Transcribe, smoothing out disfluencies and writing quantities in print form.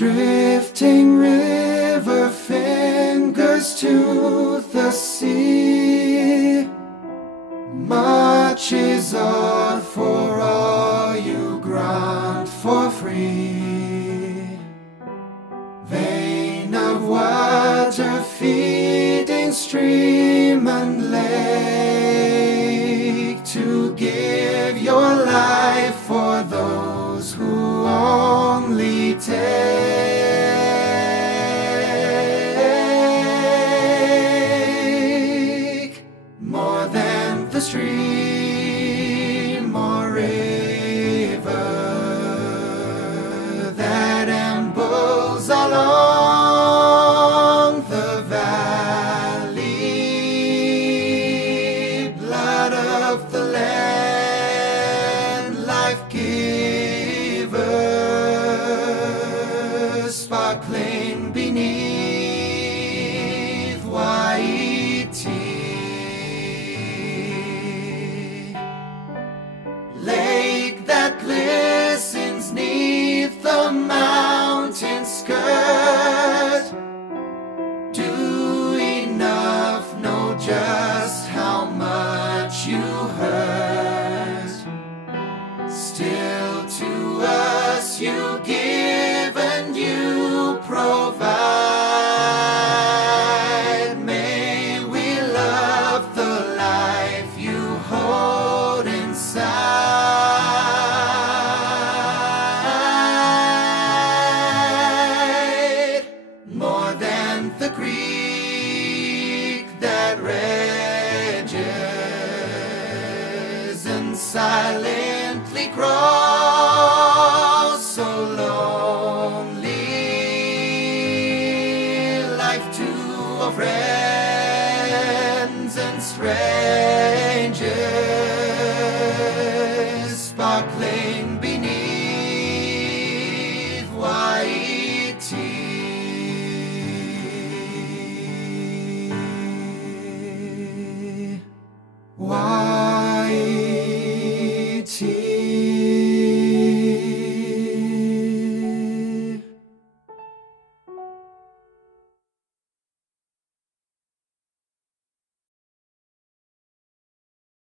Drifting river fingers to the sea. Much is art for all you grant for free. Vein of water feeding stream and lake, to give your life for those who only take. More than the stream or river that ambles along the valley, blood of the land, life giver, sparkling beneath Waitī. Lake that glistens neath the mountain skirt, do enough know just how much you hurt. Still to us you give and you provide. May we love the life you hold inside. More than the creek that rages and silently crawls so lonely, life to our friends and strangers, sparkling